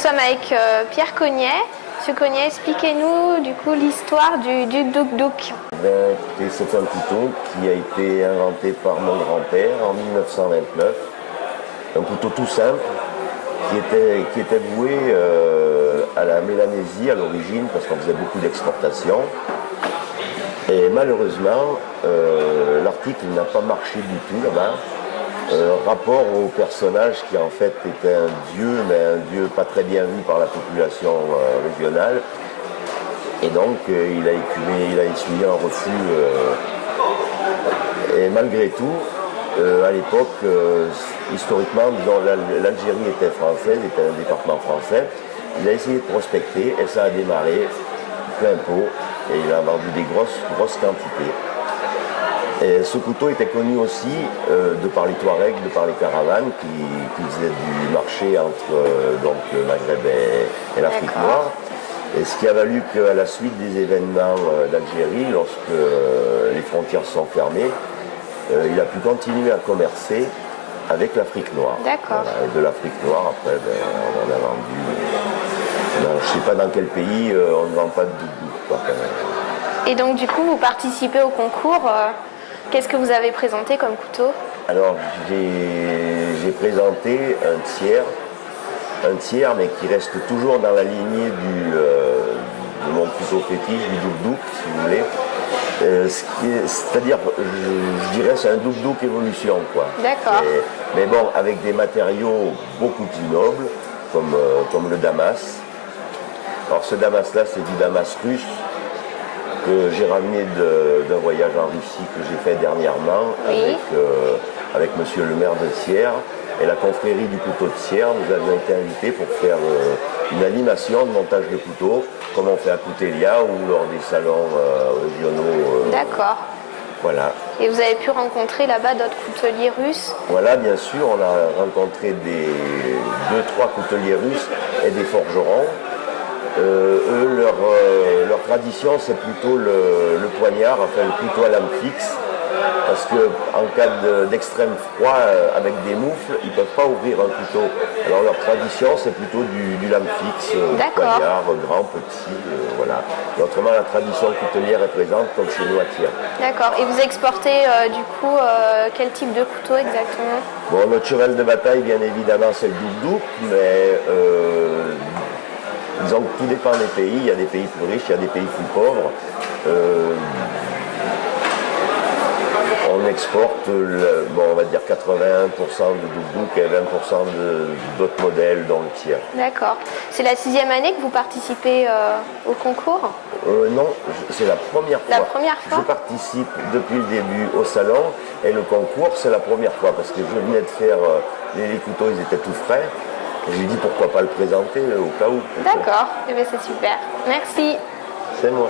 sommes avec Pierre Cognet. Monsieur Cognet, expliquez-nous du coup l'histoire du Douk-Douk. Écoutez, c'est un couteau qui a été inventé par mon grand-père en 1929. Un couteau tout simple qui était voué à la Mélanésie à l'origine parce qu'on faisait beaucoup d'exportations. Et malheureusement, l'article n'a pas marché du tout là-bas. Rapport au personnage qui en fait était un dieu, mais un dieu pas très bien vu par la population régionale. Et donc il a essuyé un refus. Et malgré tout, à l'époque, historiquement, disons, l'Algérie était française, était un département français. Il a essayé de prospecter et ça a démarré plein pot. Et il a vendu des grosses quantités. Et ce couteau était connu aussi de par les Touaregs, de par les caravanes qui faisaient du marché entre le Maghreb et l'Afrique noire. Et ce qui a valu qu'à la suite des événements d'Algérie, lorsque les frontières sont fermées, il a pu continuer à commercer avec l'Afrique noire. D'accord. Voilà. Et de l'Afrique noire, après, on en a vendu. Je ne sais pas dans quel pays on ne vend pas de doudou. Et donc du coup, vous participez au concours. Qu'est-ce que vous avez présenté comme couteau? Alors j'ai présenté un tiers, mais qui reste toujours dans la lignée de mon couteau fétiche, du Douk-Douk, si vous voulez. C'est-à-dire, je dirais, c'est un Douk-Douk évolution, quoi. D'accord. Mais bon, avec des matériaux beaucoup plus nobles, comme le damas. Alors ce damas-là, c'est du damas russe, que j'ai ramené d'un voyage en Russie que j'ai fait dernièrement, oui, avec monsieur le maire de Sierre et la confrérie du couteau de Sierre. Nous avions été invités pour faire une animation de montage de couteaux, comme on fait à Coutelia ou lors des salons régionaux. D'accord. Voilà. Et vous avez pu rencontrer là-bas d'autres couteliers russes? Voilà, bien sûr, on a rencontré 2-3 couteliers russes et des forgerons. Eux, leur tradition, c'est plutôt le poignard, enfin le couteau à lame fixe, parce qu'en cas d'extrême froid, avec des moufles, ils ne peuvent pas ouvrir un couteau. Alors leur tradition, c'est plutôt du lame fixe, poignard, grand, petit, voilà. Et autrement, la tradition coutelière est présente, comme chez nous à Thiers. D'accord. Et vous exportez du coup quel type de couteau exactement? Bon, notre cheval de bataille, bien évidemment, c'est le Douk-Douk, mais disons que tout dépend des pays. Il y a des pays plus riches, il y a des pays plus pauvres. On exporte, on va dire 81% de Douk-Douk et 20% d'autres modèles dans le tiers. D'accord. C'est la 6e année que vous participez au concours? Non, c'est la première fois. La première fois? Je participe depuis le début au salon et le concours, c'est la première fois parce que je venais de faire les couteaux, ils étaient tout frais. J'ai dit pourquoi pas le présenter au cas où. D'accord, eh bien, c'est super. Merci. C'est moi.